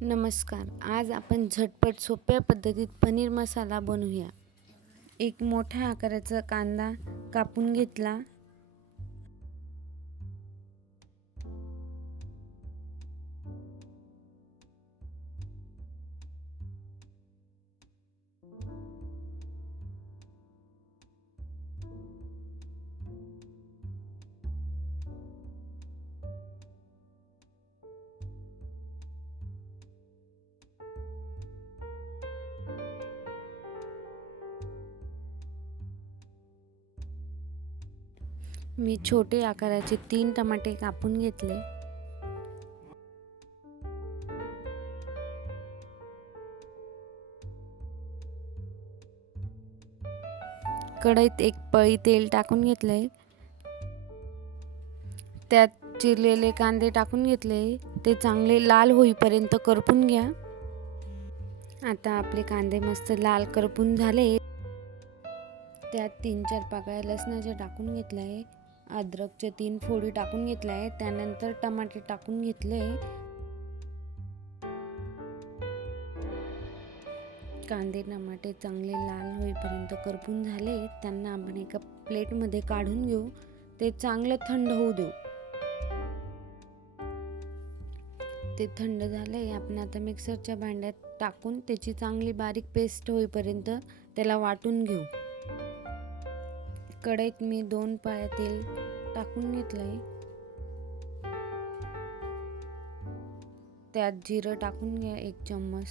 नमस्कार. आज आपण झटपट सोप्या पद्धतीत पनीर मसाला बनवूया. एक मोठ्या आकाराचा कांदा कापून घेतला. मी छोटे आकाराचे 3 टमाटे कापून घेतले. कढईत एक पळी तेल टाकून घेतले. त्यात चिरलेले कांदे टाकून घेतले. ते चांगले लाल होईपर्यंत करपून घ्या. आता आपले कांदे मस्त लाल करपून झाले. त्यात 3-4 पाकळ्या लसणाच्या टाकून घेतलाय. अद्रकचे 3 फोडी टाकून घेतलाय. त्यानंतर टमाटे टाकून घेतले. कांदे टमाटे चांगले लाल होईपर्यंत करपून झाले. त्यांना आपण एका प्लेटमध्ये काढून घेऊ. ते चांगलं थंड होऊ देऊ. ते थंड झाले. आपण आता मिक्सरच्या भांड्यात टाकून त्याची चांगली बारीक पेस्ट होईपर्यंत त्याला वाटून घेऊ. कढईत मी 2 पळ्या तेल टाकून घेतलंय. त्यात जिरं टाकून घ्या 1 चम्मच.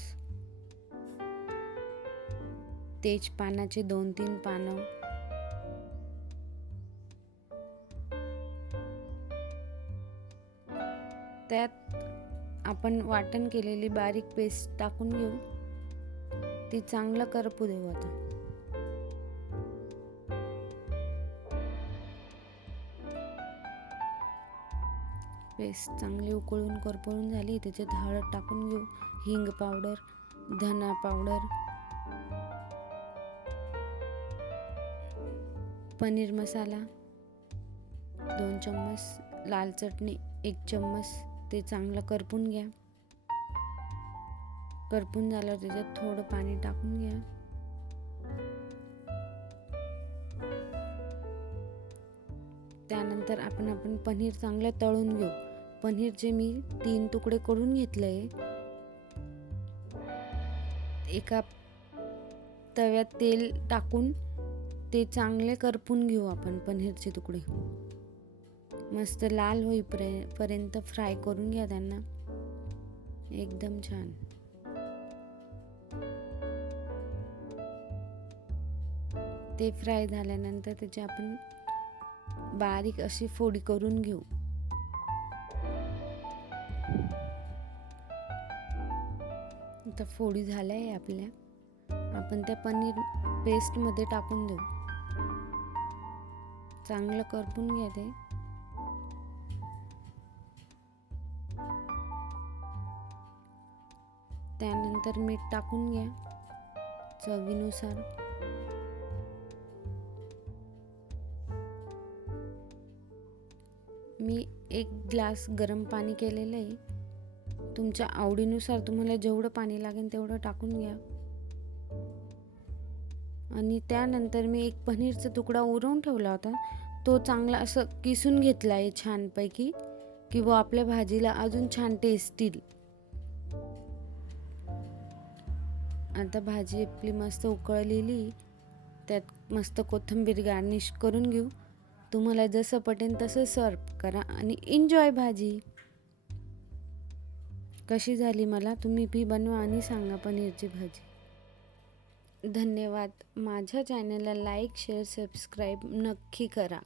तेजपानाचे 2-3 पानं. त्यात आपण वाटण केलेली बारीक पेस्ट टाकून घेऊ. ती चांगलं करपू देऊ. आता पेस्ट चांगली उकळून करपळून झाली. त्याच्यात हळद टाकून घेऊ. हिंग पावडर, धना पावडर, पनीर मसाला 2 चम्मच, लाल चटणी 1 चम्मच. ते चांगलं करपून घ्या. करपून झाल्यावर त्याच्यात थोडं पाणी टाकून घ्या. त्यानंतर आपण पनीर चांगलं तळून घेऊ. पनीरचे मी 3 तुकडे करून घेतले. एका तव्यात तेल टाकून ते चांगले करपून घेऊ. आपण पनीरचे तुकडे मस्त लाल होईपर्यंत फ्राय करून घ्या त्यांना. एकदम छान. ते फ्राय झाल्यानंतर त्याची आपण बारीक अशी फोडी करून घेऊ. आता फोडी झाल्या आपल्या. आपण त्या पनीर पेस्ट मध्ये टाकून देऊ. चांगलं करपून घ्या ते. त्यानंतर मीठ टाकून घ्या चवीनुसार. मी 1 ग्लास गरम पाणी केलेलं आहे. तुमच्या आवडीनुसार तुम्हाला जेवढं पाणी लागेल तेवढं टाकून घ्या. आणि त्यानंतर मी एक पनीरचा तुकडा उरवून ठेवला होता. तो चांगला असं किसून घेतला आहे छानपैकी, किंवा आपल्या भाजीला अजून छान टेस्ट येईल. आता भाजी आपली मस्त उकळलेली. त्यात मस्त कोथिंबीर गार्निश करून घेऊ. तुम्हाला जसं पटेल तसं सर्व करा आणि एन्जॉय भाजी. कशी झाली मला तुम्ही बी बनवा आणि सांगा पनीरची भाजी. धन्यवाद. माझ्या चॅनलला लाईक, शेअर, सबस्क्राईब नक्की करा.